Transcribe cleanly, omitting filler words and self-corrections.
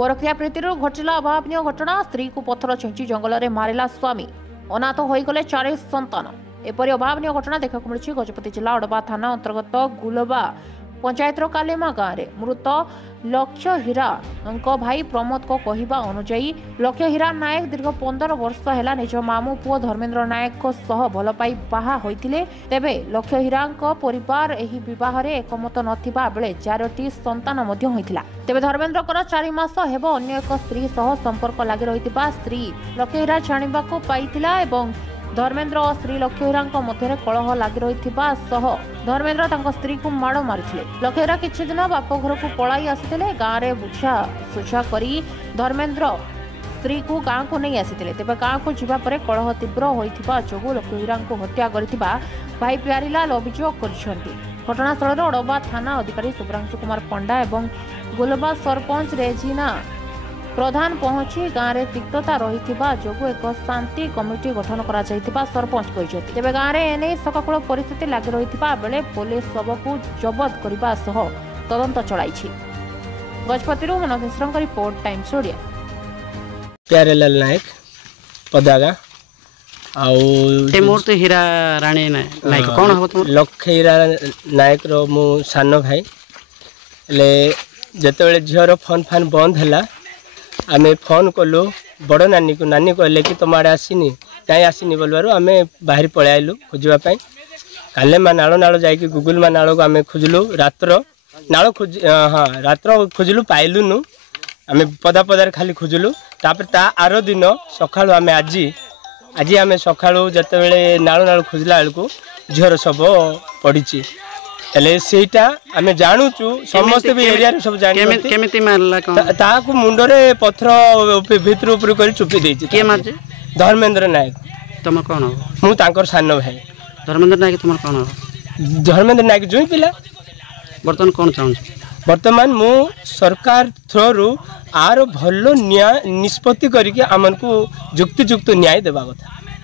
परक्रिया प्रीति घटिला अभावन घटना। स्त्री को पत्थर छेंची जंगल में मारिला स्वामी, अनाथ होगले 4 संतान। एपरी अभावन घटना देखा मिली गजपति जिला अड़बा थाना अंतर्गत गुलबा पंचायतर कालेमा गाँव में। मृत लक्ष्य हीरा भाई प्रमोद को कहवा अनुजाई लक्ष्य हीरा नायक दीर्घ 15 वर्ष है निज मामू पुओ धर्मेन्द्र नायक सह भल पाई बाहा होइतिले। तेबे लक्ष्य हीरा परिवार एही विवाह रे एकमत नथिबा बेले 4टी संतान मध्य होइतिला। तेबे धर्मेन्द्र 4 मास हेबो अन्य एक स्त्री सह संपर्क लागि रहितिबा स्त्री लक्ष्य हीरा जानिबा को पाइतिला एवं धर्मेन्द्र और स्त्री लक्ष्य हीरा मध्य कलह लगी रही धर्मेन्द्र स्त्री को माड़ मारी। लक्ष्य हीरा किछि दिन बाप घर को पलाई आसी गाँव में बुझा सुझा करी धर्मेन्द्र स्त्री को गाँव को नहीं आसी। तेज गाँव को जावापर कलह तीव्र होता जो लक्ष्य हीरा हत्या करथिबा भाई प्यारीलाल अभियोग कर। घटनास्थल अड़बा थाना अधिकारी शुभ्रांशु कुमार पंडा और गुलबा सरपंच रेजिना प्रधान पहुंची गाँव में तिक्तता रही जो एक शांति कमिटी गठन कर सरपंच कहते। तेज गाँव में एने शोकाकूल परिस्थिति लगी रही बेले पुलिस शव को जबत करने सह तदंत चलाई। Gajapati Manoj Mishra report times Odia. प्यारेलाल नायक पदागा तो हीरा राणी नायक कौन हम तुम लक्ष्य हीरा नायक रो मो सान भाई जिते झीर फोन फान बंद है आम फोन कलु बड़ नानी को। नानी कहले कि तुम आड़े आसनी कहीं आसनी बोलवर आम बाहर पलि आलु खोजापी। कालेमा नाल नाल जाकि गुगुलमा नाल को आम खोजलु रात्र नाल खोज हाँ रात्र खोजलु पाइलुनु। आम पदा पदार खाली खोजलु तापर ता आर दिन सका आम आज आम सका जिते नाल नाल खोजला बेलू झीर सब पड़ी सेटा आम जानूचु समस्ते भी एरिया सब मुंडरे पत्थर भितर ऊपर कर चुपी देछि। धर्मेन्द्र नायक तुम कौन मु तांकर सान भाई। धर्मेन्द्र नायक तुम कौन धर्मेन्द्र नायक जो पिला बर्तमान कौन चाहूँ बर्तमान मु सरकार थ्रू आर भल निष्पत्ति करके आमन को जुक्ति न्याय देवा कथा।